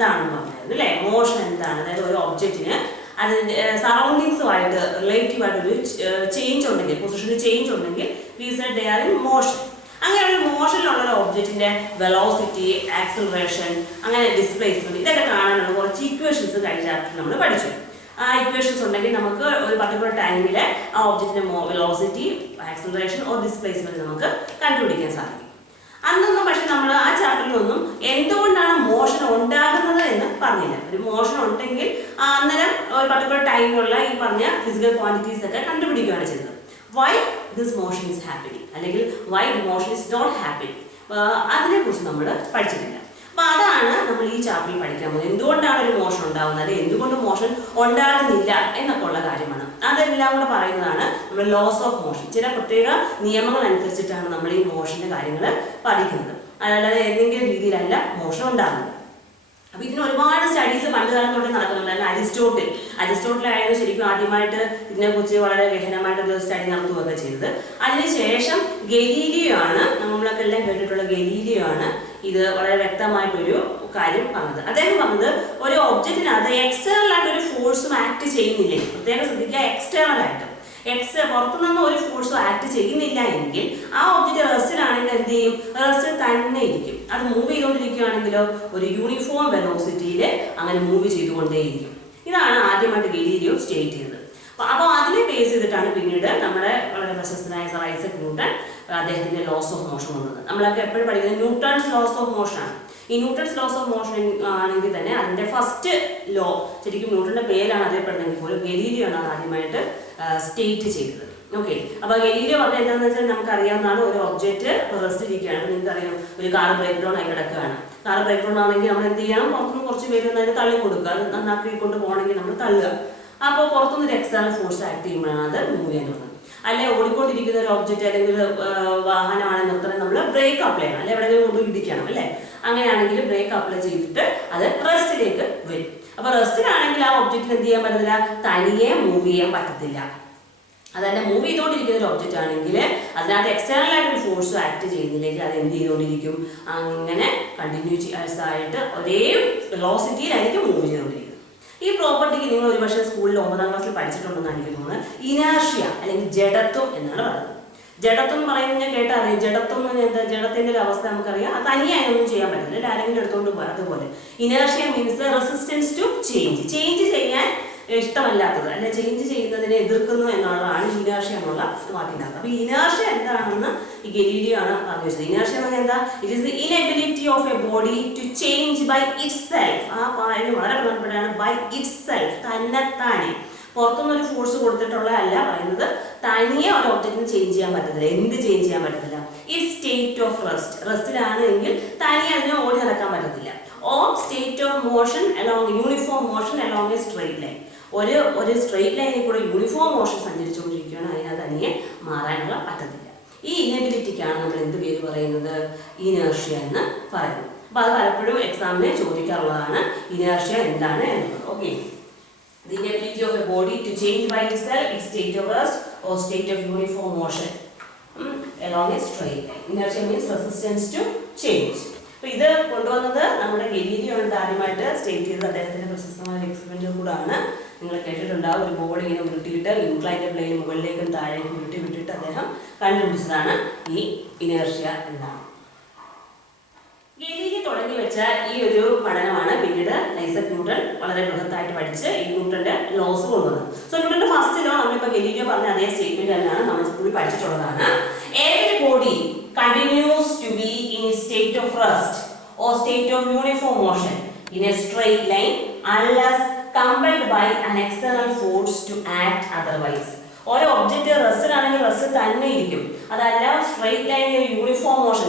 എന്താണെന്ന് പറഞ്ഞായിരുന്നു അല്ലേ? മോഷൻ എന്താണ്? അതായത് ഒരു ഒബ്ജക്റ്റിന് അതിൻ്റെ സറൗണ്ടിങ്സുമായിട്ട് റിലേറ്റീവായിട്ടൊരു ചേഞ്ച് ഉണ്ടെങ്കിൽ, പൊസിഷനിൽ ചേഞ്ച് ഉണ്ടെങ്കിൽ we said they are in motion. അങ്ങനെ ഒരു മോഷനിലുള്ള ഒരു ഒബ്ജക്റ്റിന്റെ വെലോസിറ്റി, ആക്സിലറേഷൻ, അങ്ങനെ ഡിസ്പ്ലേസ്മെന്റ്, ഇതൊക്കെ കാണാനുള്ള കുറച്ച് ഇക്വേഷൻസ് കഴിഞ്ഞ ചാപ്റ്ററിൽ നമ്മൾ പഠിച്ചു. ആ ഇക്വേഷൻസ് ഉണ്ടെങ്കിൽ നമുക്ക് ഒരു പർട്ടിക്കുലർ ടൈമിൽ ആ ഒബ്ജക്റ്റിന്റെ വെലോസിറ്റി, ആക്സിലറേഷൻ ഓർ ഡിസ്പ്ലേസ്മെന്റ് നമുക്ക് കണ്ടുപിടിക്കാൻ സാധിക്കും. അന്നൊന്നും പക്ഷെ നമ്മൾ ആ ചാപ്റ്ററിലൊന്നും എന്തുകൊണ്ടാണ് മോഷൻ ഉണ്ടാകുന്നത് എന്ന് പറഞ്ഞില്ല. ഒരു മോഷൻ ഉണ്ടെങ്കിൽ അന്നേരം ഒരു പർട്ടിക്കുലർ ടൈമിലുള്ള ഈ പറഞ്ഞ ഫിസിക്കൽ ക്വാണ്ടിറ്റീസ് ഒക്കെ കണ്ടുപിടിക്കുകയാണ് ചെയ്തത്. Why this motion is happening അല്ലെങ്കിൽ why motion is not happening, അതിനെക്കുറിച്ച് നമ്മൾ പഠിച്ചിട്ടില്ല. അപ്പോൾ അതാണ് നമ്മൾ ഈ ചാപ്റ്ററിൽ പഠിക്കാൻ പോകുന്നത്. എന്തുകൊണ്ടാണ് ഒരു മോഷൻ ഉണ്ടാകുന്നത്, അല്ലെങ്കിൽ എന്തുകൊണ്ട് മോഷൻ ഉണ്ടാകുന്നില്ല എന്നൊക്കെ ഉള്ള കാര്യമാണ്. അതെല്ലാം കൂടെ പറയുന്നതാണ് നമ്മൾ ലോസ് ഓഫ് മോഷൻ. ചില പ്രത്യേക നിയമങ്ങൾ അനുസരിച്ചിട്ടാണ് നമ്മൾ ഈ മോഷന്റെ കാര്യങ്ങൾ പഠിക്കുന്നത്. അല്ലാതെ ഏതെങ്കിലും രീതിയിലല്ല മോഷൻ ഉണ്ടാകുന്നത്. അപ്പോൾ ഇതിന് ഒരുപാട് സ്റ്റഡീസ് പണ്ട് കാലം തൊട്ട് നടക്കുന്നുണ്ടായിരുന്നു. അരിസ്റ്റോട്ടിലായിരുന്നു ശരിക്കും ആദ്യമായിട്ട് ഇതിനെക്കുറിച്ച് വളരെ ഗഹനമായിട്ടൊരു സ്റ്റഡി നടത്തുകയൊക്കെ ചെയ്തത്. അതിനുശേഷം ഗലീലിയോ ആണ്, നമ്മളൊക്കെ എല്ലാം കേട്ടിട്ടുള്ള ഗലീലിയോ ആണ് ഇത് വളരെ വ്യക്തമായിട്ടൊരു കാര്യം പറഞ്ഞത്. അദ്ദേഹം പറഞ്ഞത് ഒരു ഒബ്ജക്റ്റിനകത്ത് എക്സ്റ്റേണൽ ആയിട്ട് ഒരു ഫോഴ്സും ആക്ട് ചെയ്യുന്നില്ലേ, പ്രത്യേകം ശ്രദ്ധിക്കുക, എക്സ്റ്റേണൽ ആയിട്ട് പുറത്തുനിന്ന് ഒരു ഫോഴ്സും ആക്ട് ചെയ്യുന്നില്ല എങ്കിൽ ആ ഒബ്ജക്റ്റ് റെസ്റ്റിലാണെങ്കിൽ എന്ത് ചെയ്യും? റെസ്റ്റിൽ തന്നെ ഇരിക്കും. അത് മൂവ് ചെയ്തുകൊണ്ടിരിക്കുകയാണെങ്കിലോ ഒരു യൂണിഫോം വെലോസിറ്റിയിൽ അങ്ങനെ മൂവ് ചെയ്തുകൊണ്ടേയിരിക്കും. ഇതാണ് ആദ്യമായിട്ട് ഗലീലിയോ സ്റ്റേറ്റ് ചെയ്തത്. അപ്പോൾ അതിനെ ബേസ് ചെയ്തിട്ടാണ് പിന്നീട് നമ്മുടെ വളരെ പ്രശസ്തനായ സർ ഐസക് ന്യൂട്ടൺ അദ്ദേഹത്തിന്റെ ലോസ് ഓഫ് മോഷൻ വന്നത്. നമ്മളൊക്കെ എപ്പോഴും പഠിക്കുന്നത് ന്യൂട്ടൺസ് ലോസ് ഓഫ് മോഷൻ ആണ്. ഈ ന്യൂട്ടൺസ് ലോസ് ഓഫ് മോഷൻ ആണെങ്കിൽ തന്നെ അതിന്റെ ഫസ്റ്റ് ലോ ശരിക്കും ന്യൂട്ടന്റെ പേരാണ് അറിയപ്പെടുന്നെങ്കിൽ പോലും ഗലീലിയോ ആണ് ആദ്യമായിട്ട് സ്റ്റേറ്റ് ചെയ്തത്. ഓക്കെ, അപ്പോൾ ഗലീലിയോ പറഞ്ഞത് എന്താണെന്ന് വെച്ചാൽ നമുക്കറിയാവുന്നതാണ്, ഒരു ഒബ്ജക്റ്റ് റെസ്റ്റ് ഇരിക്കുകയാണ്. നിങ്ങൾക്കറിയാം, ഒരു കാർ ബ്രേക്ക് ഡൗൺ ആയി കിടക്കുകയാണ്. കാർ ബ്രേക്ക് ഡൗൺ ആണെങ്കിൽ നമ്മൾ എന്ത് ചെയ്യണം? പുറത്തുനിന്ന് കുറച്ച് പേര് അതിന് തള്ളി കൊടുക്കുക. അത് നന്നാക്കിക്കൊണ്ട് പോകണമെങ്കിൽ നമ്മൾ തള്ളുക. അപ്പോൾ പുറത്തുനിന്ന് ഒരു എക്സ്റ്റേണൽ ഫോഴ്സ് ആക്ട് ചെയ്യുമ്പോഴാണ് അത് മൂവ് ചെയ്യാൻ തോന്നുന്നത്. അല്ലെ ഓടിക്കൊണ്ടിരിക്കുന്ന ഒരു ഒബ്ജക്റ്റ് അല്ലെങ്കിൽ വാഹനമാണ് നിർത്തുന്നത്, നമ്മൾ ബ്രേക്ക് അപ്ലൈ ചെയ്യണം, അല്ലെ എവിടെയെങ്കിലും കൊണ്ട് ഇടിക്കണം അല്ലേ? അങ്ങനെയാണെങ്കിൽ ബ്രേക്ക് അപ്ലൈ ചെയ്തിട്ട് അത് റെസ്റ്റിലേക്ക് വരും. അപ്പോൾ റെസ്റ്റിലാണെങ്കിൽ ആ ഒബ്ജക്റ്റിന് എന്ത് ചെയ്യാൻ പറ്റത്തില്ല? തനിയെ മൂവ് ചെയ്യാൻ പറ്റത്തില്ല. അതല്ല മൂവ് ചെയ്തുകൊണ്ടിരിക്കുന്ന ഒരു ഒബ്ജക്റ്റ് ആണെങ്കിൽ അതിനകത്ത് എക്സ്റ്റേണൽ ആയിട്ട് ഒരു ഫോഴ്സ് ആക്ട് ചെയ്യുന്നില്ലെങ്കിൽ അത് എന്ത് ചെയ്തുകൊണ്ടിരിക്കും? അങ്ങനെ കണ്ടിന്യൂസ് ആയിട്ട് ഒരേ വെലോസിറ്റിയിലായിരിക്കും മൂവ് ചെയ്തുകൊണ്ടിരിക്കുന്നത്. ഈ പ്രോപ്പർട്ടിക്ക് നിങ്ങൾ ഒരുപക്ഷെ സ്കൂളിൽ 9ാം ക്ലാസ്സിൽ പഠിച്ചിട്ടുണ്ടെന്ന് എനിക്ക് തോന്നുന്നത്. ഇനേർഷ്യ അല്ലെങ്കിൽ ജഡത്വം എന്നാണ് പറയുന്നത്. ജഡത്വം എന്ന് പറയുന്നത് ഞാൻ കേട്ടറിയാം. ജഡത്വം എന്ന് പറഞ്ഞാൽ എന്താ? ജഡത്തിന്റെ ഒരു അവസ്ഥ നമുക്കറിയാം. അത് തനിയായൊന്നും ചെയ്യാൻ പറ്റില്ല, അല്ലെ ആരെങ്കിലും എടുത്തുകൊണ്ട് പോകാം. അതുപോലെ inertia means resistance to change ചെയ്യാൻ ഇഷ്ടമല്ലാത്തത്, അല്ലെ ചേഞ്ച് ചെയ്യുന്നതിനെ എതിർക്കുന്നു എന്നുള്ളതാണ് ഇനേർഷ്യ എന്നുള്ള വാക്കിനകത്ത്. അപ്പൊ ഇനേർഷ്യ എന്താണെന്ന് ഈ ഗലീലിയോ ആണ് പറഞ്ഞു വെച്ചത്. ഇനേർഷ്യ എന്ന് പറഞ്ഞാൽ എന്താ? It is the inability of a body to change by itself. ആ കാര്യം വളരെ പ്രധാനപ്പെട്ടതാണ്. ബൈ ഇറ്റ് സെൽഫ്, തന്നെത്താനെ. പുറത്തുനിന്നൊരു ഫോഴ്സ് കൊടുത്തിട്ടുള്ള അല്ല പറയുന്നത്, തനിയെ ഒരു ഒബ്ജക്റ്റിന് ചേഞ്ച് ചെയ്യാൻ പറ്റത്തില്ല. എന്ത് ചേഞ്ച് ചെയ്യാൻ പറ്റത്തില്ല? ഇറ്റ് സ്റ്റേറ്റ് ഓഫ് റെസ്റ്റിലാണെങ്കിൽ തനിയെ അതിന് ഓടി നടക്കാൻ പറ്റത്തില്ല. Or state of motion along uniform motion along A straight line. ഒരു സ്ട്രെയിറ്റ് ലൈനിൽ കൂടെ യൂണിഫോം മോഷൻ സഞ്ചരിച്ചുകൊണ്ടിരിക്കുകയാണ്, അതിനെ തനിയെ മാറാനുള്ള പറ്റത്തില്ല. ഈ ഇനബിലിറ്റിക്കാണ് നമ്മൾ എന്ത് പേര് പറയുന്നത്? ഇനേർഷ്യ എന്ന് പറയുന്നത്. അപ്പോൾ അത് പലപ്പോഴും എക്സാമിനെ ചോദിക്കാറുള്ളതാണ്, ഇനേർഷ്യ എന്താണ് എന്നുള്ളത്. Okay, the inability of a body to change by itself, its state of rest or state of uniform motion along a straight line. Inertia means resistance to change. അപ്പോൾ ഇത് കൊണ്ടുവന്നത് നമ്മുടെ ഗലീലിയോ ആണ് ആദ്യമായിട്ട് സ്റ്റേറ്റ് ചെയ്തത്. അദ്ദേഹത്തിന്റെ പ്രശസ്തമായ എക്സ്പെരിമെന്റ് കൂടാണ്. നിങ്ങൾ കേട്ടിട്ടുണ്ടാവും, ഒരു ബോൾ ഇങ്ങനെ ഉരുട്ടിയിട്ട് ഇൻക്ലൈൻഡ് പ്ലെയിൻ മുകളിലേക്കും താഴേക്കും ഉരുട്ടി വിട്ടിട്ട് അദ്ദേഹം കണ്ടുപിടിച്ചതാണ് ഈ ഇനേർഷ്യ എന്നാണ്. ഗലീലിയോ തുടങ്ങി വെച്ച ഈ ഒരു പഠനമാണ് പിന്നീട് ഐസക് ന്യൂട്ടൺ വളരെ ബൃഹത്തായിട്ട് പഠിച്ച് ഈ ന്യൂട്ടന്റെ ലോസ് കൊണ്ടുവന്നത്. സോ ന്യൂട്ടന്റെ ഫസ്റ്റ് ലോ നമ്മളിപ്പോൾ ഗലീലിയോ പറഞ്ഞ അതേ സ്റ്റേറ്റ്മെന്റ് തന്നെയാണ് നമ്മൾ സ്കൂളിൽ പഠിച്ചിട്ടുള്ളതാണ്. Every body continues to be in a state of rest or state of uniform motion in a straight line unless compelled by an external force to act otherwise. ഒരു object റെസ്റ്റിലാണെങ്കിൽ rest തന്നെ ഇരിക്കും. അതല്ല straight ലൈനിൽ uniform motion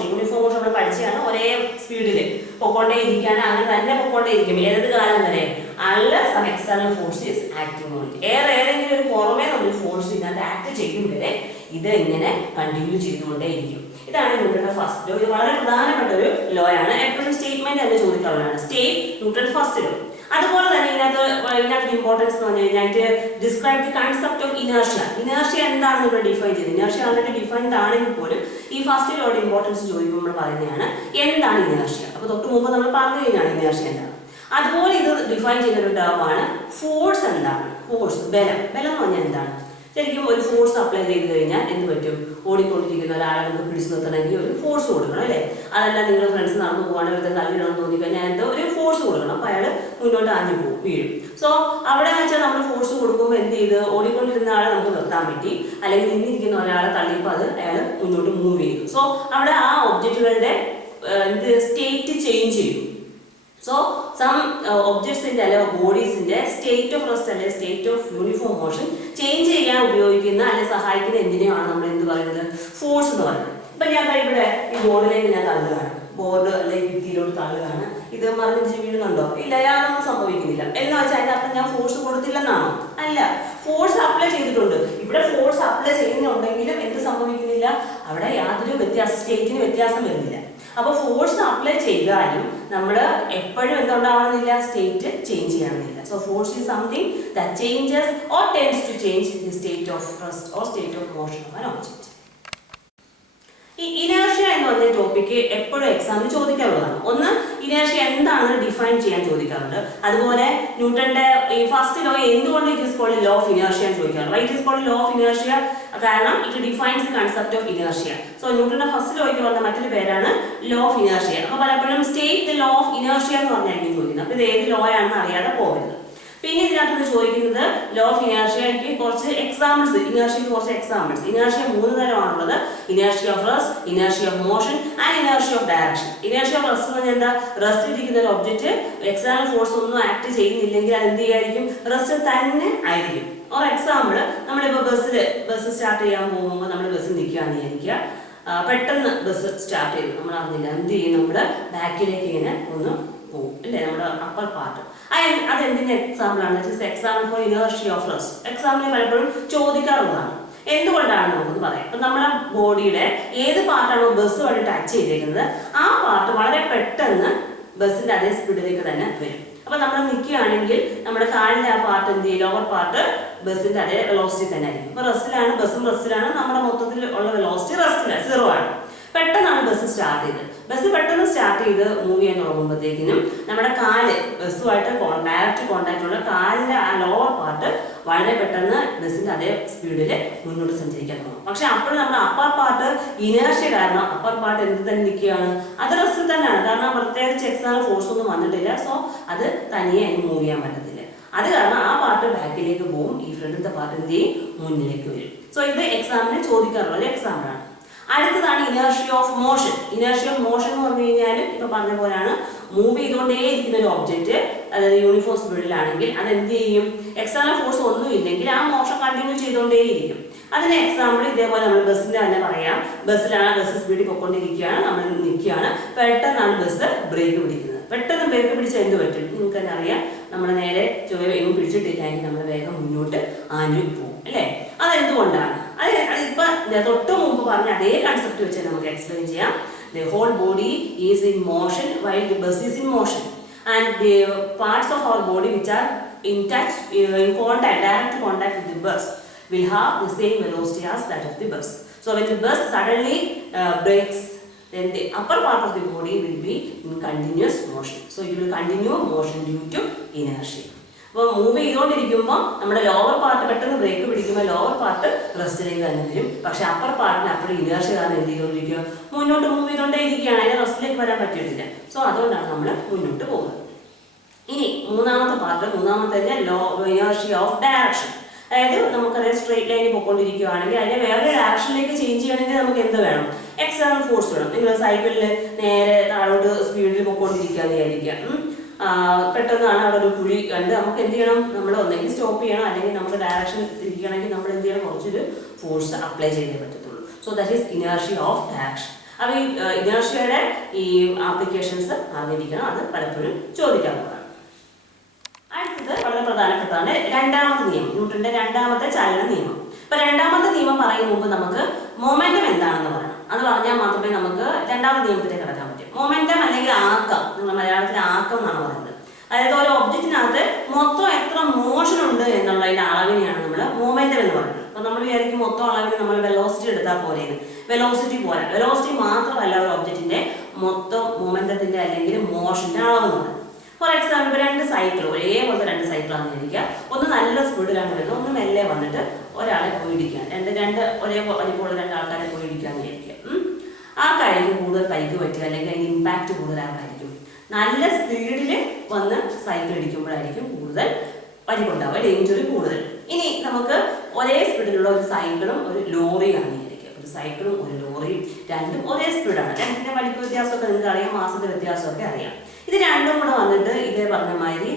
നമ്മൾ പഠിച്ചാണ്, ഒരേ സ്പീഡിൽ പൊക്കോണ്ടേ ഇരിക്കുകയാണ്, അങ്ങനെ തന്നെ പൊക്കോണ്ടേ ഇരിക്കും. ഏത് കാലം വരെ? Unless an external force is acting on it. ഏതെങ്കിലും ഒരു പുറമേ നമ്മൾ ഫോഴ്സ് ഇതിനകത്ത് ആക്ട് ചെയ്യും വരെ ഇത് ഇങ്ങനെ കണ്ടിന്യൂ ചെയ്തുകൊണ്ടേ ഇരിക്കും. ഇതാണ് ന്യൂട്ടന്റെ ഫസ്റ്റ് ലോ. ഇത് വളരെ പ്രധാനപ്പെട്ട ഒരു ലോ ആണ്. എപ്പോഴും സ്റ്റേറ്റ്മെന്റ് തന്നെ ചോദിക്കാവുന്നതാണ്. State Newton first law. അതുപോലെ തന്നെ ഇതിനകത്ത് ഇമ്പോർട്ടൻസ് എന്ന് പറഞ്ഞു കഴിഞ്ഞാൽ describe the concept of inertia. Inertia എന്താണെന്ന് ഇവിടെ ഡിഫൈൻ ചെയ്ത്. ഇനേർഷ്യ ആൾറെഡി ഡിഫൈൻഡ് ആണെങ്കിൽ പോലും ഈ ഫസ്റ്റ് ലോയുടെ ഇമ്പോർട്ടൻസ് ചോദിക്കുമ്പോൾ നമ്മൾ പറയുന്നതാണ് എന്താണ് ഇനേർഷ്യ. അപ്പോൾ തൊട്ട് മുമ്പ് നമ്മൾ പറഞ്ഞു കഴിഞ്ഞാണ് ഇനേർഷ്യ എന്താണ്. അതുപോലെ ഇത് ഡിഫൈൻ ചെയ്യുന്ന ഒരു ടേമാണ് ഫോഴ്സ്. എന്താണ് ഫോഴ്സ്? ബലം. ബലം എന്ന് പറഞ്ഞാൽ എന്താണ്? ശരിക്കും ഒരു ഫോഴ്സ് അപ്ലൈ ചെയ്ത് കഴിഞ്ഞാൽ എന്ത് പറ്റും? ഓടിക്കൊണ്ടിരിക്കുന്ന ഒരാളെ നമുക്ക് പിടിച്ചു നിർത്തണമെങ്കിൽ ഒരു ഫോഴ്സ് കൊടുക്കണം അല്ലേ? അതല്ല നിങ്ങൾ ഫ്രണ്ട്സ് നടന്നു പോകാണ്ട് ഒരു തള്ളിയിടണം തോന്നിക്കഴിഞ്ഞാൽ എന്താ ഒരു ഫോഴ്സ് കൊടുക്കണം. അപ്പോൾ അയാൾ മുന്നോട്ട് ആഞ്ഞു പോകും, വീഴും. സോ അവിടെ വെച്ചാൽ നമ്മൾ ഫോഴ്സ് കൊടുക്കുമ്പോൾ എന്ത് ചെയ്ത് ഓടിക്കൊണ്ടിരുന്ന ആളെ നമുക്ക് നിർത്താൻ പറ്റി, അല്ലെങ്കിൽ നിന്നിരിക്കുന്ന ഒരാളെ തള്ളിയപ്പോൾ അയാൾ മുന്നോട്ട് മൂവ് ചെയ്തു. സോ അവിടെ ആ ഒബ്ജക്റ്റുകളുടെ സ്റ്റേറ്റ് ചേഞ്ച് ചെയ്യും. സോ സം ഒബ്ജക്ട്സിന്റെ അല്ലെങ്കിൽ ബോഡീസിന്റെ സ്റ്റേറ്റ് ഓഫ് റെസ്റ്റ് അല്ലെങ്കിൽ state of uniform motion change ചെയ്യാൻ ഉപയോഗിക്കുന്ന അല്ലെങ്കിൽ സഹായിക്കുന്ന എന്തിനെയാണ് നമ്മൾ എന്ത് പറയുന്നത്? ഫോഴ്സ് എന്ന് പറയുന്നത്. ഇപ്പൊ ഞാൻ ഇവിടെ ഈ ബോർഡിലേക്ക് ഞാൻ തള്ളുകയാണ്, ബോർഡ് അല്ലെങ്കിൽ ഭിത്തിയിലോട്ട് തള്ളുകയാണ്. ഇത് മറിഞ്ഞിട്ട് വീഴുന്നുണ്ടോ? ഇല്ല, യാതൊന്നും സംഭവിക്കുന്നില്ല. എന്ന് വെച്ചാൽ അതിന്റെ അർത്ഥം ഞാൻ ഫോഴ്സ് കൊടുത്തില്ലെന്നാണോ? അല്ല, ഫോഴ്സ് അപ്ലൈ ചെയ്തിട്ടുണ്ട്. ഇവിടെ ഫോഴ്സ് അപ്ലൈ ചെയ്യുന്നുണ്ടെങ്കിലും എന്ത് സംഭവിക്കുന്നില്ല? അവിടെ യാതൊരു സ്റ്റേറ്റിന് വ്യത്യാസം വരുന്നില്ല. അപ്പോൾ ഫോഴ്സ് അപ്ലൈ ചെയ്താലും നമ്മൾ എപ്പോഴും എന്തുണ്ടാവണമെന്നില്ല? സ്റ്റേറ്റ് ചേഞ്ച് ചെയ്യണമെന്നില്ല. So force is something that changes or tends to change the state of rest or state of motion of an object. ഈ ഇനേർഷ്യ എന്ന് പറഞ്ഞ ടോപ്പിക്ക് എപ്പോഴും എക്സാമിന് ചോദിക്കാറുള്ളതാണ്. ഒന്ന്, ഇനേർഷ്യ എന്താണെന്ന് ഡിഫൈൻ ചെയ്യാൻ ചോദിക്കാറുണ്ട്. അതുപോലെ ന്യൂട്ടന്റെ ഈ ഫസ്റ്റ് ലോ എന്തുകൊണ്ട് it is called law of inertia എന്ന് ചോദിക്കാറുണ്ട്. Why it is called law of inertia? കാരണം it defines the concept of inertia. So ന്യൂട്ടന്റെ ഫസ്റ്റ് ലോയ്ക്ക് പറഞ്ഞ മറ്റൊരു പേരാണ് ലോ ഓഫ് ഇനേർഷ്യ. അപ്പൊ പലപ്പോഴും state the law of inertia എന്ന് പറഞ്ഞായിരിക്കും ചോദിക്കുന്നത്. അപ്പൊ ഇത് ഏത് ലോ ആണെന്ന് അറിയാതെ പോകരുത്. പിന്നെ ഇതിനകത്ത് ചോദിക്കുന്നത് ലോ ഓഫ് ഇനേർഷ്യയ്ക്ക് കുറച്ച് എക്സാമ്പിൾസ്, ഇനേർഷ്യക്ക് കുറച്ച് എക്സാമ്പിൾസ്. ഇനേർഷ്യ 3 തരമാണുള്ളത്: inertia of rest, inertia of motion and inertia of direction. Inertia of rest എന്ന് പറഞ്ഞാൽ എന്താ? റെസ്റ്റ് ഇരിക്കുന്ന ഒരു ഒബ്ജക്റ്റ് എക്സ്റ്റേണൽ ഫോഴ്സ് ഒന്നും ആക്ട് ചെയ്യുന്നില്ലെങ്കിൽ അത് എന്ത് ചെയ്യായിരിക്കും? റെസ്റ്റ് തന്നെ ആയിരിക്കും. ഒരു എക്സാമ്പിൾ, നമ്മളിപ്പോൾ ബസ് സ്റ്റാർട്ട് ചെയ്യാൻ പോകുമ്പോൾ നമ്മൾ ബസ്സിൽ നിൽക്കുകയാണെന്ന് വിചാരിക്കുക. പെട്ടെന്ന് ബസ് സ്റ്റാർട്ട് ചെയ്തു, നമ്മൾ അറിഞ്ഞില്ല. എന്ത് ചെയ്യും? നമ്മുടെ ബാക്കിലേക്ക് ഇങ്ങനെ ഒന്ന് പോകും അല്ലേ, നമ്മുടെ അപ്പർ പാർട്ട്. അതെന്തിന്റെ എക്സാമ്പിൾ ആണ്? Example for inertia of rest. Example പലപ്പോഴും ചോദിക്കാറുള്ളതാണ്. എന്തുകൊണ്ടാണ് നമുക്കൊന്ന് പറയാം. ഇപ്പൊ നമ്മുടെ ബോഡിയുടെ ഏത് പാർട്ടാണോ ബസ്സുമായിട്ട് ടച്ച് ചെയ്തേക്കുന്നത് ആ പാർട്ട് വളരെ പെട്ടെന്ന് ബസ്സിന്റെ അതേ സ്പീഡിലേക്ക് തന്നെ വരും. അപ്പൊ നമ്മൾ നിൽക്കുകയാണെങ്കിൽ നമ്മുടെ കാലിന്റെ ആ പാർട്ട് എന്ത് ചെയ്യും? ലോവർ പാർട്ട് ബസ്സിന്റെ അതേ വെലോസിറ്റി തന്നെ ആയിരിക്കും. ഇപ്പൊ റെസ്റ്റിലാണ്, ബസ്സും റെസ്റ്റിലാണ്, നമ്മുടെ മൊത്തത്തിൽ ഉള്ള വെലോസിറ്റി റെസ്റ്റിലാണ്, 0 ആണ്. പെട്ടെന്നാണ് ബസ് സ്റ്റാർട്ട് ചെയ്തത്. ബസ് പെട്ടെന്ന് സ്റ്റാർട്ട് ചെയ്ത് മൂവ് ചെയ്യാൻ തുടങ്ങുമ്പോഴത്തേക്കിനും നമ്മുടെ കാല് ബസ്സുമായിട്ട് ഡയറക്റ്റ് കോൺടാക്ട് ഉള്ള കാലിന്റെ ആ ലോവർ പാർട്ട് വളരെ പെട്ടെന്ന് ബസ്സിന്റെ അതേ സ്പീഡിൽ മുന്നോട്ട് സഞ്ചരിക്കാൻ തുടങ്ങും. പക്ഷെ അപ്പോഴും നമ്മുടെ അപ്പർ പാർട്ട് ഇനേർഷ്യ കാരണം അപ്പർ പാർട്ട് എന്ത് തന്നെ നിൽക്കുകയാണ്? അത് റെസ്റ്റിൽ തന്നെയാണ്. കാരണം പ്രത്യേകിച്ച് എക്സ്റ്റേണൽ ഫോഴ്സ് ഒന്നും വന്നിട്ടില്ല. സോ അത് തനിയെ അതിന് മൂവ് ചെയ്യാൻ പറ്റത്തില്ല. അത് കാരണം ആ പാർട്ട് ബാക്കിലേക്ക് പോകും, ഈ ഫ്രണ്ടിലത്തെ പാർട്ട് എന്ത് ചെയ്യും? മുന്നിലേക്ക് വരും. സോ ഇത് എക്സാമിന് ചോദിക്കാറുള്ള ഒരു എക്സാമ്പിളാണ്. അടുത്തതാണ് inertia of motion. Inertia of motion എന്ന് പറഞ്ഞു കഴിഞ്ഞാൽ ഇപ്പൊ പറഞ്ഞ പോലെയാണ്, മൂവ് ചെയ്തുകൊണ്ടേ ഇരിക്കുന്ന ഒരു ഒബ്ജക്റ്റ്, അതായത് യൂണിഫോം സ്പീഡിലാണെങ്കിൽ അത് എന്ത് ചെയ്യും? എക്സ്റ്റേണൽ ഫോഴ്സ് ഒന്നും ഇല്ലെങ്കിൽ ആ മോഷൻ കണ്ടിന്യൂ ചെയ്തുകൊണ്ടേയിരിക്കും. അതിന് എക്സാമ്പിൾ ഇതേപോലെ നമ്മൾ ബസ്സിന്റെ തന്നെ പറയാം. ബസ് സ്പീഡിൽ പൊയ്ക്കൊണ്ടിരിക്കുകയാണ്, നമ്മൾ നിൽക്കുകയാണ്, പെട്ടെന്നാണ് ബസ് ബ്രേക്ക് പിടിക്കുന്നത്. പെട്ടെന്ന് ബ്രേക്ക് പിടിച്ചാൽ എന്ത് പറ്റും? നിങ്ങൾക്ക് തന്നെ അറിയാം, നമ്മൾ നേരെ എങ്ങും പിടിച്ചിട്ടില്ലെങ്കിൽ നമ്മൾ വേഗം മുന്നോട്ട് ആഞ്ഞു പോകും അല്ലേ? അതെന്തുകൊണ്ടാണ്? ഇപ്പൊ തൊട്ട് മുമ്പ് പറഞ്ഞ അതേ കൺസെപ്റ്റ് വെച്ച് നമുക്ക് എക്സ്പ്ലെയിൻ ചെയ്യാം. The whole body is in motion while the bus is in motion, and the parts of our body which are in touch, direct contact with the bus will have the same velocity as that of the bus. So when the bus suddenly brakes, then the upper part of the body will be in continuous motion. So it will continue motion due to inertia. അപ്പോൾ move ചെയ്തുകൊണ്ടിരിക്കുമ്പോൾ നമ്മുടെ lower part പെട്ടെന്ന് break പിടിക്കുമ്പോൾ lower part റെസ്റ്റിലേക്ക് തന്നെ വരും. പക്ഷെ upper പാർട്ടിന് അപ്പോഴും inertia കാരണം എന്ത് ചെയ്തുകൊണ്ടിരിക്കുക? മുന്നോട്ട് മൂവ് ചെയ്തുകൊണ്ടേ ഇരിക്കുകയാണ്, അതിന് റെസ്റ്റിലേക്ക് വരാൻ പറ്റിയിട്ടില്ല. സോ അതുകൊണ്ടാണ് നമ്മൾ മുന്നോട്ട് പോകുന്നത്. ഇനി മൂന്നാമത്തെ തന്നെ ഇനേർഷ്യ ഓഫ് ഡയറക്ഷൻ. അതായത് നമുക്കറിയാം, സ്ട്രെയിറ്റ് ലൈനിൽ പോയിക്കൊണ്ടിരിക്കുകയാണെങ്കിൽ അതിനെ വേറെ ഡയറക്ഷനിലേക്ക് ചേഞ്ച് ചെയ്യണമെങ്കിൽ നമുക്ക് എന്ത് വേണം? എക്സ്റ്റേണൽ ഫോഴ്സ് വേണം. നിങ്ങൾ സൈക്കിളിൽ നേരെ താഴോട്ട് സ്പീഡിൽ പോയിക്കൊണ്ടിരിക്കുകയെന്ന് വിചാരിക്കുക. പെട്ടെന്നാണ് അവിടെ ഒരു കുഴി കണ്ട് നമുക്ക് എന്ത് ചെയ്യണം? നമ്മൾ ഒന്നെങ്കിൽ സ്റ്റോപ്പ് ചെയ്യണം, അല്ലെങ്കിൽ നമുക്ക് ഡയറക്ഷൻ തിരിക്കണമെങ്കിൽ നമ്മൾ എന്ത് ചെയ്യണം? കുറച്ചൊരു ഫോഴ്സ് അപ്ലൈ ചെയ്തേ പറ്റത്തുള്ളൂ. So that is inertia of direction. അപ്പോൾ ഈ ഇനേർഷ്യയുടെ ഈ ആപ്ലിക്കേഷൻസ് അറിഞ്ഞിരിക്കണം, അത് പലപ്പോഴും ചോദിക്കാവുന്നതാണ്. അടുത്തത് വളരെ പ്രധാനപ്പെട്ടതാണ് രണ്ടാമത്തെ നിയമം, ന്യൂട്ടന്റെ രണ്ടാമത്തെ ചലന നിയമം. ഇപ്പൊ രണ്ടാമത്തെ നിയമം പറയും മുമ്പ് നമുക്ക് മൊമെന്റം എന്താണെന്ന് പറയണം. അത് പറഞ്ഞാൽ മാത്രമേ നമുക്ക് രണ്ടാമത്തെ നിയമത്തിലേക്ക് കടക്കാൻ പറ്റൂ. മൊമെന്റം അല്ലെങ്കിൽ ആക്കം, നിങ്ങൾ മലയാളത്തിൽ ആക്കം എന്നാണ് പറയുന്നത്. അതായത് ഒരു ഒബ്ജക്റ്റിനകത്ത് മൊത്തം എത്ര മോഷൻ ഉണ്ട് എന്നുള്ളതിന്റെ അളവിനെയാണ് നമ്മൾ മൊമെന്റം എന്ന് പറയുന്നത്. അപ്പൊ നമ്മൾ വിചാരിക്കും മൊത്തം അളവിന് നമ്മൾ വെലോസിറ്റി എടുത്താൽ പോലെയാണ്. വെലോസിറ്റി പോലെ, വെലോസിറ്റി മാത്രമല്ല ഒരു ഒബ്ജക്റ്റിന്റെ മൊത്തം മൊമെന്റത്തിന്റെ അല്ലെങ്കിൽ മോഷന്റെ അളവ് എന്ന് പറയുന്നത്. ഫോർ എക്സാമ്പിൾ നമ്മളിപ്പോൾ 2 സൈക്കിൾ ഒരേപോലത്തെ 2 സൈക്കിളാണെന്ന് ഇരിക്കുക. ഒന്ന് നല്ല സ്പീഡിലാണ് വരുന്നത്, ഒന്ന് മെല്ലെ വന്നിട്ട് ഒരാളെ പോയി ഇടിക്കുക. രണ്ട് ഒരേ വലിപ്പമുള്ള 2 ആൾക്കാരെ പോയി ഇടിക്കുകയെന്ന് വിചാരിക്കുക. ആർക്കായിരിക്കും കൂടുതൽ പരിക്ക് പറ്റുക, അല്ലെങ്കിൽ അതിന് ഇമ്പാക്റ്റ് കൂടുതൽ ആർക്കായിരിക്കും? നല്ല സ്പീഡിൽ വന്ന് സൈക്കിൾ ഇടിക്കുമ്പോഴായിരിക്കും കൂടുതൽ പരിക്കുണ്ടാവുക, ഡേഞ്ചർ കൂടുതൽ. ഇനി നമുക്ക് ഒരേ സ്പീഡിലുള്ള ഒരു സൈക്കിളും ഒരു ലോറിയാണ് വിചാരിക്കുക. ഒരു സൈക്കിളും ഒരു ലോറിയും രണ്ടും ഒരേ സ്പീഡാണ്. രണ്ടിൻ്റെ വലിപ്പ വ്യത്യാസമൊക്കെ നിങ്ങൾക്ക് അറിയാം, മാസത്തെ വ്യത്യാസമൊക്കെ അറിയാം. ഇത് രണ്ടും കൂടെ വന്നിട്ട് ഇതേ പറഞ്ഞ മാതിരി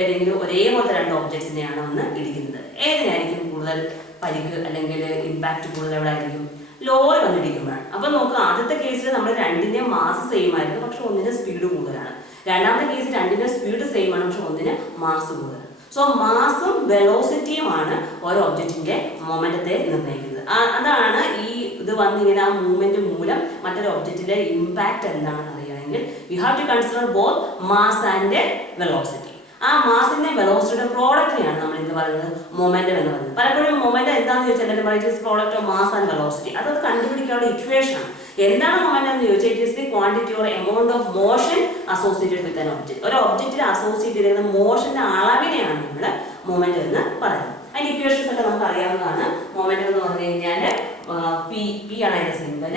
ഏതെങ്കിലും ഒരേപോലത്തെ 2 ഒബ്ജക്ട്സിനെയാണ് വന്ന് ഇടിക്കുന്നത്. ഏതിനായിരിക്കും കൂടുതൽ പരിക്ക് അല്ലെങ്കിൽ ഇമ്പാക്റ്റ് കൂടുതൽ എവിടെ ആയിരിക്കും? ലോറി വന്നിടിക്കുമ്പോഴാണ്. അപ്പം നോക്കുക, ആദ്യത്തെ കേസിൽ നമ്മൾ രണ്ടിൻ്റെ മാസ് സെയിം ആയിരുന്നു, പക്ഷെ ഒന്നിൻ്റെ സ്പീഡ് കൂടുതലാണ്. രണ്ടാമത്തെ കേസിൽ രണ്ടിൻ്റെ സ്പീഡ് സെയിം ആണ്, പക്ഷെ ഒന്നിന് മാസ് കൂടുതലാണ്. സോ മാസും വെലോസിറ്റിയുമാണ് ഓരോ ഒബ്ജക്റ്റിന്റെ മൊമെന്റത്തെ നിർണ്ണയിക്കുന്നത്. അതാണ് ഈ ഇത് വന്നിങ്ങനെ ആ മൂവ്മെന്റ് മൂലം മറ്റൊരു ഒബ്ജക്റ്റിന്റെ ഇമ്പാക്ട് എന്താണെന്ന് അറിയണമെങ്കിൽ you have to consider both mass and velocity. ആ മാസിന്റെ വെലോസിറ്റിയുടെ പ്രോഡക്റ്റിനെയാണ് നമ്മൾ എന്ത് പറയുന്നത്? മൊമെന്റം എന്ന് പറയുന്നത്. പലപ്പോഴും മൊമെന്റം എന്താണെന്ന് ചോദിച്ചാൽ എല്ലാവരും പറയും product of mass and velocity. അത് കണ്ടുപിടിക്കാനുള്ള ഇക്വേഷൻ ആണ്. എന്താണ് മൊമെന്റം എന്ന് ചോദിച്ചാൽ it is the quantity or amount of motion associated with an object. ഒരു ഒബ്ജക്റ്റിൽ അസോസിയേറ്റ് ചെയ്യുന്ന മോഷന്റെ അളവിനെയാണ് നമ്മൾ മൊമെന്റം എന്ന് പറയുന്നത്. അതിന്റെ ഇക്വേഷൻസ് ഒക്കെ നമുക്ക് അറിയാവുന്നതാണ്. മൊമെന്റം എന്ന് പറഞ്ഞു കഴിഞ്ഞാൽ പി ആണ് അതിന്റെ സിമ്പൽ,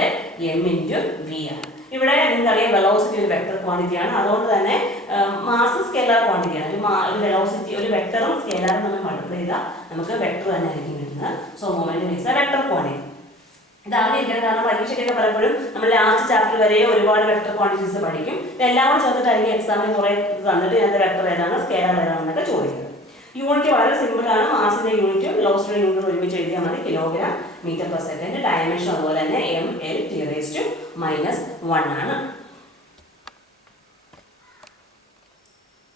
എം ഇൻറ്റു വി ആണ്. ഇവിടെ നിങ്ങൾക്കറിയാം വെലോസിറ്റി ഒരു വെക്ടർ ക്വാണ്ടിറ്റി ആണ്, അതുകൊണ്ട് തന്നെ മാസ് സ്കെലാർ ക്വാണ്ടിറ്റി ആണ്. ഒരു വെലോസിറ്റി ഒരു വെക്ടറും സ്കെലാറും നമ്മൾ മൾട്ടിപ്ലൈ ചെയ്താൽ നമുക്ക് വെക്ടർ തന്നെ ആയിരിക്കും കിട്ടുന്നത്. So momentum is A vector quantity. ഇതാണ് ഇരിക്കുന്നത്. കാരണം പരീക്ഷയ്ക്കൊക്കെ പലപ്പോഴും നമ്മൾ ലാസ്റ്റ് ചാപ്റ്റർ വരെ ഒരുപാട് വെക്ടർ ക്വാണ്ടിറ്റീസ് പഠിക്കും. ഇതെല്ലാം കൂടെ ചേർത്തിട്ടായിരിക്കും എക്സാമിന് കുറേ തന്നിട്ട് ഇതിന്റെ വെക്ടർ ഏതാണ് സ്കെലാർ ഏതാണെന്നൊക്കെ ചോദിക്കുന്നത്. യൂണിറ്റ് വളരെ സിമ്പിൾ ആണ്. മാസിന്റെ യൂണിറ്റും വെലോസിറ്റിയുടെ യൂണിറ്റും ഒരുമിച്ച് എഴുതിയാൽ മതി. Kilogram metre per second. Dimension അതുപോലെ തന്നെ mL/(-1) ആണ്.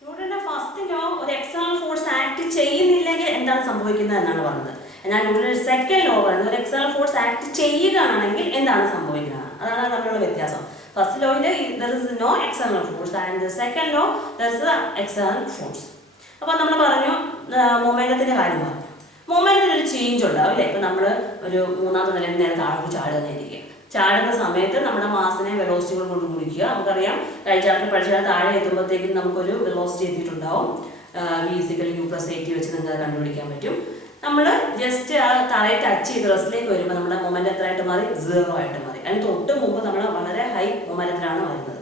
ന്യൂട്ടന്റെ ഫസ്റ്റ് ലോ ഒരു എക്സ്റ്റേണൽ ഫോഴ്സ് ആക്ട് ചെയ്യുന്നില്ലെങ്കിൽ എന്താണ് സംഭവിക്കുന്നത് എന്നാണ് പറഞ്ഞത്. എന്നാൽ ന്യൂട്ടന്റെ സെക്കൻഡ് ലോ പറയുന്നത് ഒരു എക്സ്റ്റേണൽ ഫോഴ്സ് ആക്ട് ചെയ്യുകയാണെങ്കിൽ എന്താണ് സംഭവിക്കുന്നത്. അതാണ് തമ്മിലുള്ള വ്യത്യാസം. ഫസ്റ്റ് ലോയിൽ there is no external force and the second law there is the external force. അപ്പോൾ നമ്മൾ പറഞ്ഞു മൊമെന്റത്തിന്റെ കാര്യം പറഞ്ഞു. മൊമെന്റിന് ഒരു ചേഞ്ച് ഉണ്ടാവും അല്ലേ? ഇപ്പം നമ്മൾ ഒരു 3ാമത്തെ നിലയിൽ നേരെ താഴോട്ട് ചാടുന്നതായിരിക്കും. ചാടുന്ന സമയത്ത് നമ്മുടെ മാസിനെ വെലോസിറ്റികൾ കൊണ്ട് ഗുണിക്കുക. നമുക്കറിയാം കഴിഞ്ഞ ചാപ്റ്റർ പഠിച്ചാൽ താഴെ എത്തുമ്പോഴത്തേക്കും നമുക്കൊരു വെലോസിറ്റി എത്തിയിട്ടുണ്ടാവും. v=u+at വെച്ച് നിങ്ങൾക്ക് കണ്ടുപിടിക്കാൻ പറ്റും. നമ്മൾ ജസ്റ്റ് ആ തറയെ ടച്ച് ചെയ്ത് റെസ്റ്റിലേക്ക് വരുമ്പോൾ നമ്മുടെ മൊമെന്റ് എത്രയായിട്ട് മാറി? 0 ആയിട്ട് മാറി. അതിന് തൊട്ട് മുമ്പ് നമ്മൾ വളരെ ഹൈ മൊമെന്റത്തിലാണ് വരുന്നത്.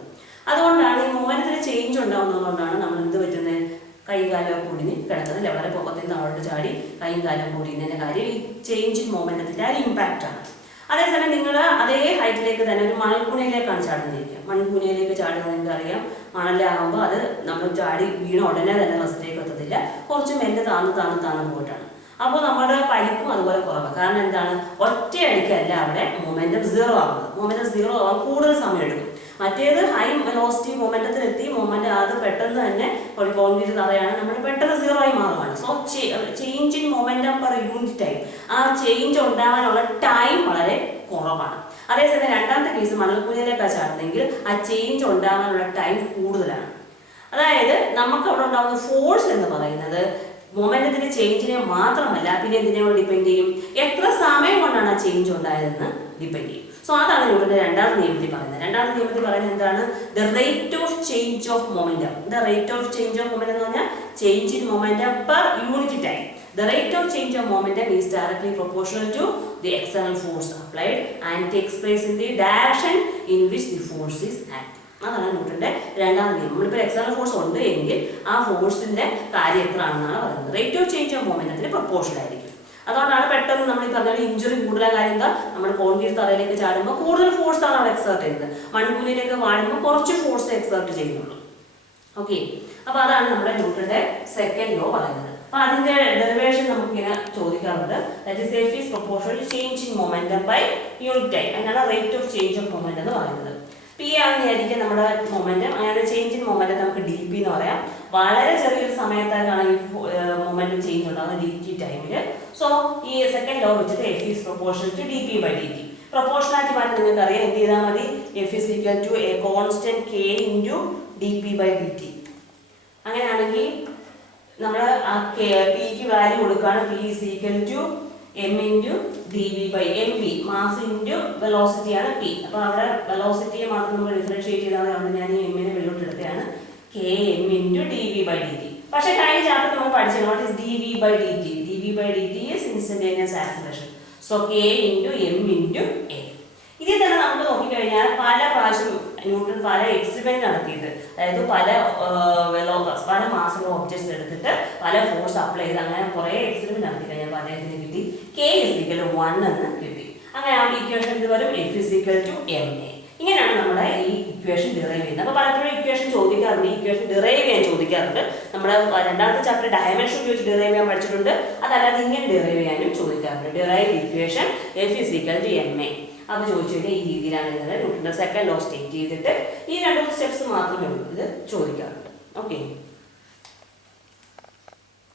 അതുകൊണ്ടാണ് ഈ മൊമെന്റത്തിന് ചേഞ്ച് ഉണ്ടാകുന്നതുകൊണ്ടാണ് നമ്മൾ എന്ത് പറ്റുന്നത്? കൈയും കാലമൊക്കെ ഒടിഞ്ഞ് കിടക്കുന്നത്. വളരെ പൊക്കത്തിൽ നിന്ന് താഴോട്ട് ചാടി കൈയും കാലമൊക്കെ ഒടിയുന്നതിൻ്റെ കാര്യം ഈ ചേഞ്ച് ഇൻ മൊമെന്റത്തിൻ്റെ ആ ഒരു ഇമ്പാക്റ്റ് ആണ്. അതേസമയം നിങ്ങൾ അതേ ഹൈറ്റിലേക്ക് തന്നെ ഒരു മണൽക്കൂനയിലേക്കാണ് ചാടുന്നിരിക്കുക. മൺകൂനയിലേക്ക് ചാടുന്നത് നിങ്ങൾക്ക് അറിയാം. മണലാകുമ്പോൾ അത് നമ്മൾ ചാടി വീണ ഉടനെ തന്നെ റെസ്റ്റിലേക്ക് എത്തത്തില്ല, കുറച്ച് മെല്ലെ താന്ന് പോയിട്ടാണ്. അപ്പോൾ നമ്മുടെ പരിക്കും അതുപോലെ കുറവാണ്. കാരണം എന്താണ്? ഒറ്റയടിക്കല്ല അവിടെ മൊമെന്റം 0 ആകുന്നത്. മൊമെന്റം 0 ആവാൻ കൂടുതൽ സമയം എടുക്കും. മറ്റേത് ഹൈ വെലോസിറ്റി മൊമെന്റത്തിലെത്തി മൊമെന്റ് അത് പെട്ടെന്ന് തന്നെ ഒരു കോൺക്രീറ്റ് തറയാണ്, നമ്മൾ പെട്ടെന്ന് 0 ആയി മാറുകയാണ്. So change in momentum per unit time, ആ ചേഞ്ച് ഉണ്ടാകാനുള്ള ടൈം വളരെ കുറവാണ്. അതേസമയം രണ്ടാമത്തെ കേസ് മണൽക്കൂനയിലേക്കാണ് ചാടുന്നെങ്കിൽ ആ ചേഞ്ച് ഉണ്ടാകാനുള്ള ടൈം കൂടുതലാണ്. അതായത് നമുക്ക് അവിടെ ഉണ്ടാകുന്ന ഫോഴ്സ് എന്ന് പറയുന്നത് മൊമെന്റത്തിന്റെ ചേഞ്ചിനെ മാത്രമല്ല, പിന്നെ എന്തിനെ ഡിപ്പെൻഡ് ചെയ്യും? എത്ര സമയം കൊണ്ടാണ് ആ ചേഞ്ച് ഉണ്ടായതെന്ന് ഡിപ്പെൻഡ് ചെയ്യും. സോ അതാണ് ന്യൂട്ടന്റെ രണ്ടാമത്തെ നിയമത്തിൽ പറയുന്നത്. രണ്ടാമത്തെ നിയമത്തിൽ പറയുന്നത് എന്താണ്? The rate of change of momentum. The rate of change of momentum എന്ന് പറഞ്ഞാൽ change in momentum per unit time. The rate of change of momentum is directly proportional to the external force applied and takes place in the direction in which the force is acting. അതാണ് ന്യൂട്ടന്റെ രണ്ടാമത്തെ നിയമം. നമ്മളിപ്പോൾ external force ഉണ്ട് എങ്കിൽ ആ ഫോഴ്സിന്റെ കാര്യം എത്ര ആണെന്നാണ് പറയുന്നത്. റേറ്റ് ഓഫ് ചേഞ്ച് ഓഫ് മൊമെന്റത്തിന് പ്രൊപ്പോർഷണൽ ആയിരിക്കും. അതുകൊണ്ടാണ് പെട്ടെന്ന് നമ്മൾ ഈ പറഞ്ഞ ഇഞ്ചുറി കൂടുതൽ കാര്യം എന്താ? നമ്മൾ കോൺക്രീറ്റ് തറയിലേക്ക് ചാടുമ്പോൾ കൂടുതൽ ഫോഴ്സ് ആണ് അവിടെ എക്സേർട്ട് ചെയ്യുന്നത്. മൺകൂനയിലേക്ക് വാടുമ്പോൾ കുറച്ച് ഫോഴ്സ് എക്സേർട്ട് ചെയ്യുന്നുള്ളൂ. ഓക്കെ, അപ്പോൾ അതാണ് നമ്മുടെ ന്യൂട്ടന്റെ സെക്കൻഡ് ലോ പറയുന്നത്. അപ്പോൾ അതിന്റെ ഡെറിവേഷൻ നമുക്ക് ഇങ്ങനെ ചോദിക്കാറുണ്ട്. That is F is proportional to change in momentum by unit time. അങ്ങനെയാണ് rate of change of momentum എന്ന് പറയുന്നത്. പി ആണെന്നായിരിക്കും നമ്മുടെ മൊമെന്റം. അങ്ങനെ ചേഞ്ച് ഇൻ മൊമെന്റം നമുക്ക് dp എന്ന് പറയാം. വളരെ ചെറിയൊരു സമയത്തായിട്ടാണ് ഈ മൊമെന്റം ചേഞ്ച് ഉണ്ടാകുന്നത് dt ടൈമിൽ. സോ ഈ സെക്കൻഡ് ലോ വെച്ചിട്ട് F is proportional to dp/dt. Proportionality മാറ്റി നിങ്ങൾക്ക് അറിയാം. എന്ത് ചെയ്താൽ മതി? F is equal to a constant k into dp/dt. അങ്ങനെയാണെങ്കിൽ നമ്മൾ ആ പിക്ക് വാല്യൂ കൊടുക്കുകയാണ്. P is equal to m into dv/mv. Mass into velocity ആണ് P. അപ്പോൾ അവിടെ വെലോസിറ്റിയെ മാത്രം നമ്മൾ ഡിഫറൻഷിയേറ്റ് ചെയ്താൽ ഞാൻ ഈ എമ്മിനെ വെള്ളോട്ട് എടുക്കുകയാണ്. Km into dV/dt. പക്ഷേ കഴിഞ്ഞ ചാപ്റ്റർ നമ്മൾ പഠിച്ചത് what is dV/dt? dV/dt is instantaneous acceleration. So K into M into A. ഇതിൽ തന്നെ നമുക്ക് നോക്കിക്കഴിഞ്ഞാൽ പല പ്രാവശ്യം ന്യൂട്ടൺ പല എക്സ്പെരിമെന്റ് നടത്തിയിട്ട്, അതായത് പല മാസുള്ള ഒബ്ജക്ട്സ് എടുത്തിട്ട് പല ഫോഴ്സ് അപ്ലൈ ചെയ്ത് അങ്ങനെ കുറേ എക്സ്പെരിമെന്റ് നടത്തി കഴിഞ്ഞപ്പോൾ അദ്ദേഹത്തിന് കിട്ടി K = 1 എന്ന് കിട്ടി. അങ്ങനെ ആ ഇക്വേഷൻ ഇത് വരും F = ma. ഇങ്ങനെയാണ് നമ്മുടെ ഈ ഇക്വേഷൻ ഡിറൈവ് ചെയ്യുന്നത്. അപ്പോൾ പലപ്പോഴും ഇക്വേഷൻ ചോദിക്കാറുണ്ട്, ഈ ഇക്വേഷൻ ഡിറൈവ് ചെയ്യാൻ ചോദിക്കാറുണ്ട്. നമ്മുടെ രണ്ടാമത്തെ ചാപ്റ്റർ ഡയമെൻഷൻ ഉപയോഗിച്ച് ഡിറൈവ് ചെയ്യാൻ പഠിച്ചിട്ടുണ്ട്. അതല്ലാതെ ഇങ്ങനെ ഡിറൈവ് ചെയ്യാനും ചോദിക്കാറുണ്ട്. Derive equation F = ma. അപ്പോൾ ചോദിച്ചു കഴിഞ്ഞാൽ ഈ രീതിയിലാണ് എഴുതുന്നത്. ന്യൂട്ടന്റെ സെക്കൻഡ് ലോ സ്റ്റേറ്റ് ചെയ്തിട്ട് ഈ രണ്ട് സ്റ്റെപ്സ് മാത്രമേ ഉള്ളൂ ഇത് ചോദിക്കാറുണ്ട്. ഓക്കെ,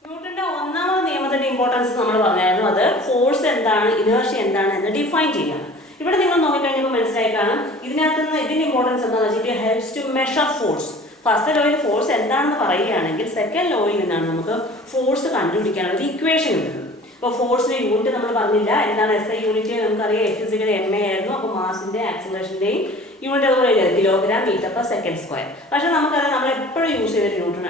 ന്യൂട്ടന്റെ ഒന്നാമത്തെ നിയമത്തിന്റെ ഇമ്പോർട്ടൻസ് നമ്മൾ പറഞ്ഞായിരുന്നു. അത് ഫോഴ്സ് എന്താണ്, ഇനേർഷ്യ എന്താണ് എന്ന് ഡിഫൈൻ ചെയ്യാണ്. ഇവിടെ നിങ്ങൾ നോക്കിക്കഴിഞ്ഞപ്പോൾ മനസ്സിലായി കാണും ഇതിനകത്ത് നിന്ന് ഇതിന്റെ ഇമ്പോർട്ടൻസ് എന്താണെന്ന് വെച്ചാൽ it helps to measure force. First ലോയിൽ ഫോഴ്സ് എന്താണെന്ന് പറയുകയാണെങ്കിൽ സെക്കൻഡ് ലോയിൽ നിന്നാണ് നമുക്ക് ഫോഴ്സ് കണ്ടുപിടിക്കാനുള്ള ഒരു ഇക്വേഷൻ കിട്ടുന്നത്. അപ്പോൾ ഫോഴ്സിന്റെ യൂണിറ്റ് നമ്മൾ പറഞ്ഞില്ല, എന്താണ് SI യൂണിറ്റ് നമുക്കറിയാം. F = ma ആയിരുന്നു. അപ്പോൾ മാസിന്റെ ആക്സിലറേഷന്റെയും യൂണിറ്റ് അതുപോലെ kilogram metre per second square. പക്ഷെ നമുക്കറിയാം നമ്മൾ എപ്പോഴും യൂസ് ചെയ്ത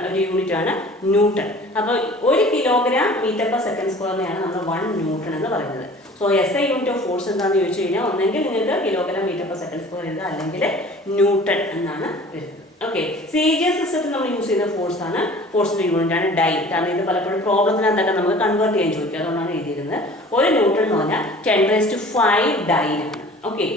ഒരു യൂണിറ്റ് ആണ് ന്യൂട്ടൺ. അപ്പോൾ 1 കിലോഗ്രാം മീറ്റർ പെർ സെക്കൻഡ് സ്ക്വയറിനെയാണ് നമ്മൾ 1 ന്യൂട്ടൺ എന്ന് പറയുന്നത്. So SI unit of force എന്താണെന്ന് ചോദിച്ചു കഴിഞ്ഞാൽ ഒന്നെങ്കിൽ നിങ്ങൾക്ക് kilogram metre per second square എഴുതുക, അല്ലെങ്കിൽ ന്യൂട്ടൺ എന്നാണ് വരുന്നത്. ഓക്കെ, CGS സിസ്റ്റത്തിൽ നമ്മൾ യൂസ് ചെയ്യുന്ന ഫോഴ്സ് ആണ്, ഫോഴ്സിന്റെ യൂണിറ്റ് ആണ് ഡൈ. കാരണം ഇത് പലപ്പോഴും പ്രോബ്ലത്തിനകത്തൊക്കെ നമുക്ക് കൺവേർട്ട് ചെയ്യാൻ ചോദിക്കുക, അതുകൊണ്ടാണ് എഴുതിയിരുന്നത്. 1 ന്യൂട്ടൺ എന്ന് പറഞ്ഞാൽ 10⁵ ഡൈനാണ്. ഓക്കെ,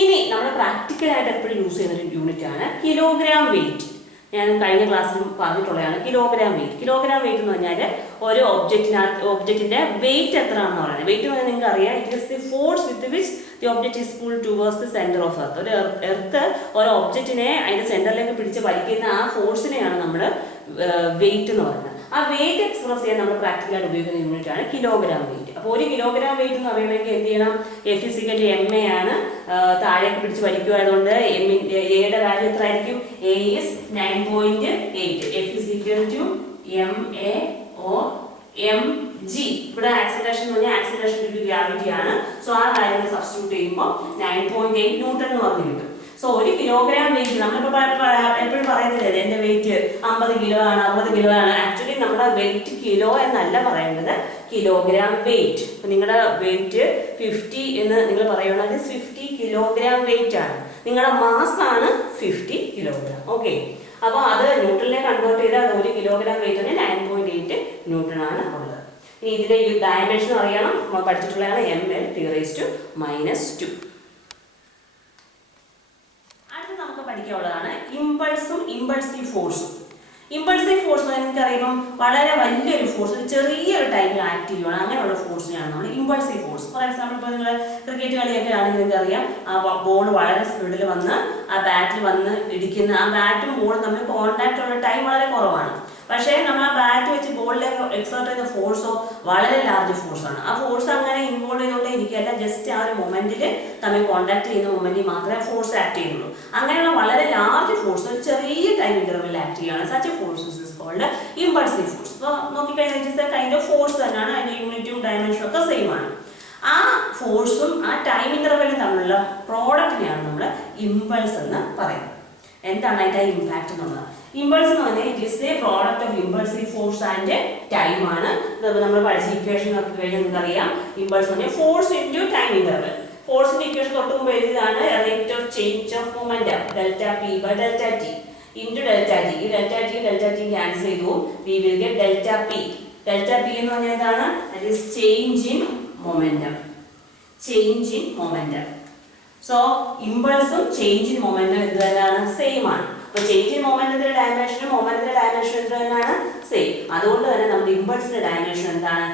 ഇനി നമ്മൾ പ്രാക്ടിക്കലായിട്ട് എപ്പോഴും യൂസ് ചെയ്യുന്ന ഒരു യൂണിറ്റ് ആണ് കിലോഗ്രാം വെയിറ്റ്. ഞാൻ കഴിഞ്ഞ ക്ലാസ്സിൽ പറഞ്ഞിട്ടുള്ളതാണ് കിലോഗ്രാം വെയിറ്റ്. കിലോഗ്രാം വെയിറ്റ് എന്ന് പറഞ്ഞാൽ ഒരു ഒബ്ജക്റ്റിന്റെ വെയിറ്റ് എത്രയാണെന്ന് പറയുന്നത്. വെയിറ്റ് എന്ന് പറഞ്ഞാൽ നിങ്ങൾക്ക് അറിയാം, it is the force with which the object is pulled towards the centre of earth. ഒരു എർത്ത് ഒരു ഒബ്ജക്റ്റിനെ അതിന്റെ സെന്ററിലേക്ക് പിടിച്ച് വലിക്കുന്ന ആ ഫോഴ്സിനെയാണ് നമ്മൾ വെയിറ്റ് എന്ന് പറയുന്നത്. ആ വെയിറ്റ് എക്സ്പ്രസ് ചെയ്യാൻ നമ്മൾ പ്രാക്ടിക്കലായിട്ട് ഉപയോഗിക്കുന്ന യൂണിറ്റ് ആണ് കിലോഗ്രാം വെയിറ്റ്. അപ്പോൾ 1 കിലോഗ്രാം വെയിറ്റ് എന്ന് പറയുമ്പോൾ എന്ത് ചെയ്യണം? F = ma ആണ്. താഴേക്ക് പിടിച്ച് വലിക്കുമായതുകൊണ്ട് എയുടെ വാല്യൂ എത്ര ആയിരിക്കും? A is 9.8. F = ma or mg. ഇവിടെ ആക്സിലറേഷൻ എന്ന് പറഞ്ഞാൽ ആക്സിലറേഷൻ ഡ്യൂ ടു ഗ്രാവിറ്റി ആണ്. സോ ആ കാര്യങ്ങൾ സബ്സ്റ്റിറ്റ്യൂട്ട് ചെയ്യുമ്പോൾ 9.8 ന്യൂട്ടൺ എന്ന് പറഞ്ഞു കിട്ടും. സോ 1 കിലോഗ്രാം വെയിറ്റ് നമ്മളിപ്പോൾ എപ്പോഴും പറയുന്നില്ലേ എൻ്റെ വെയിറ്റ് 50 കിലോ ആണ്, 60 കിലോ ആണ്. ആക്ച്വലി നമ്മുടെ വെയിറ്റ് കിലോ എന്നല്ല പറയേണ്ടത്, കിലോഗ്രാം വെയിറ്റ്. ഇപ്പം നിങ്ങളുടെ വെയിറ്റ് 50 എന്ന് നിങ്ങൾ പറയുകയാണെങ്കിൽ 50 കിലോഗ്രാം വെയിറ്റ് ആണ്. നിങ്ങളുടെ മാസ് ആണ് 50 കിലോഗ്രാം. ഓക്കെ, അപ്പോൾ അത് ന്യൂട്ടണിനെ കൺവേർട്ട് ചെയ്താൽ അത് 1 കിലോഗ്രാം വെയിറ്റിന് 9.8 ന്യൂട്ടൺ ആണ് ഉള്ളത്. ഇനി ഇതിന്റെ ഡയമെൻഷൻ അറിയണം, പഠിച്ചിട്ടുള്ളതാണ് mL⁻². നമുക്ക് പഠിക്കാനുള്ളതാണ് ഇമ്പൾസും ഇമ്പൾസീവ് ഫോഴ്സും. ഇമ്പൾസീവ് ഫോഴ്സ് നിങ്ങൾക്ക് അറിയുമ്പം വളരെ വലിയൊരു ഫോഴ്സ് ഒരു ചെറിയൊരു ടൈമിൽ ആക്ട് ചെയ്യുകയാണ്, അങ്ങനെയുള്ള ഫോഴ്സിനെയാണ് നമ്മൾ ഇമ്പൾസീവ് ഫോഴ്സ്. ഫോർ എക്സാമ്പിൾ ഇപ്പോൾ നിങ്ങൾ ക്രിക്കറ്റ് കളിയൊക്കെ ആണെങ്കിൽ നിങ്ങൾക്ക് അറിയാം, ആ ബോൾ വളരെ സ്പീഡിൽ വന്ന് ആ ബാറ്റിൽ വന്ന് ഇടിക്കുന്ന ആ ബാറ്റും ബോളും തമ്മിൽ കോൺടാക്ട് ഉള്ള ടൈം വളരെ കുറവാണ്. പക്ഷേ നമ്മൾ ആ ബാറ്റ് വെച്ച് ബോളിലേക്ക് എക്സേർട്ട് ചെയ്യുന്ന ഫോഴ്സോ വളരെ ലാർജ് ഫോഴ്സാണ്. ആ ഫോഴ്സ് അങ്ങനെ ഇൻവോൾവ് ചെയ്തുകൊണ്ടേ ഇരിക്കുകയല്ല, ജസ്റ്റ് ആ ഒരു മൊമെന്റിൽ തമ്മിൽ കോൺടാക്ട് ചെയ്യുന്ന മൊമെന്റിൽ മാത്രമേ ഫോഴ്സ് ആക്ട് ചെയ്യുന്നുള്ളൂ. അങ്ങനെയുള്ള വളരെ ലാർജ് ഫോഴ്സ് ഒരു ചെറിയ ടൈം ഇന്റർവെൽ ആക്ട് ചെയ്യുകയാണ്. Such a force is called impulsive force. അപ്പോൾ നോക്കിക്കഴിഞ്ഞാൽ it is a kind of force തന്നെയാണ്, അതിന്റെ യൂണിറ്റും ഡയമെൻഷനും ഒക്കെ സെയിം ആണ്. ആ ഫോഴ്സും ആ ടൈം ഇന്റർവെല്ലും തമ്മിലുള്ള പ്രോഡക്റ്റിനെയാണ് നമ്മൾ ഇമ്പൾസ് എന്ന് പറയുന്നത്. എന്താണ് അതിന്റെ ഇമ്പാക്ട് എന്നുള്ളത്? ഇമ്പൾസ് എന്ന് പറഞ്ഞാൽ it is A product of impulsive force and time ആണ്. നമ്മൾ പഠിച്ച ഇക്വേഷൻ നോക്കി കഴിഞ്ഞാൽ നിങ്ങൾക്ക് അറിയാം, ഇമ്പൾസ് എന്ന് പറഞ്ഞാൽ ഫോഴ്സ് ഇൻറ്റു ടൈം ഇന്റർവെൽ. ഫോഴ്സിന്റെ ഇക്വേഷൻ തൊട്ട് മുമ്പ് എഴുതിയതാണ് rate of change of momentum ΔP/ΔT into ΔT. ഈ ΔT ക്യാൻസൽ ചെയ്തു, we will get ΔP. ΔP എന്ന് പറഞ്ഞാൽ എന്താണ്? That is change in momentum. Change in momentum. So ഇമ്പൾസും ചേഞ്ച് ഇൻ മൊമെന്റം ഇത് തന്നെയാണ്, സെയിം ആണ്. അപ്പോൾ ചേഞ്ച് ഇൻ മൊമെന്റത്തിന്റെ ഡയമെൻഷനും മൊമെന്റത്തിന്റെ ഡയമെൻഷനും ഇത് തന്നെയാണ്, സെയിം. അതുകൊണ്ട് തന്നെ നമ്മുടെ ഇമ്പൾസിന്റെ ഡയമെൻഷൻ എന്താണ്?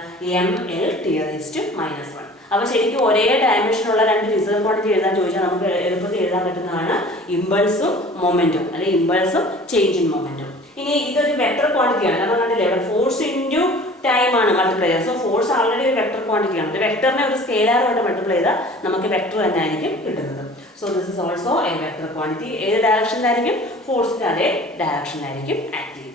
mL⁻⁻1. അപ്പോൾ ശരിക്കും ഒരേ ഡയമെൻഷനുള്ള രണ്ട് ഫിസിക്കൽ ക്വാണ്ടിറ്റി എഴുതാൻ ചോദിച്ചാൽ നമുക്ക് എളുപ്പത്തിൽ എഴുതാൻ പറ്റുന്നതാണ് ഇമ്പൾസും മൊമെന്റും, അല്ലെങ്കിൽ ഇമ്പൾസും ചേഞ്ച് ഇൻ മൊമെന്റും. ഇനി ഇതൊരു വെക്ടർ ക്വാണ്ടിറ്റിയാണ്, കാരണം കണ്ടില്ലേ ഇവിടെ ഫോഴ്സ് ഇൻറ്റു ടൈം ആണ് മൾട്ടിപ്ലൈ ചെയ്യുക. സോ ഫോഴ്സ് ആൾറെഡി ഒരു വെക്ടർ ക്വാണ്ടിറ്റിയാണ്. വെക്ടറിനെ ഒരു സ്കെയിലാറുമായിട്ട് മൾട്ടിപ്ലൈ ചെയ്താൽ നമുക്ക് വെക്ടർ തന്നെ ആയിരിക്കും കിട്ടുന്നത്. So this is also A vector quantity. ഏത് ഡയറക്ഷനിലായിരിക്കും? ഫോഴ്സിന്റെ അതേ ഡയറക്ഷനിലായിരിക്കും ആക്ട് ചെയ്യുന്നത്.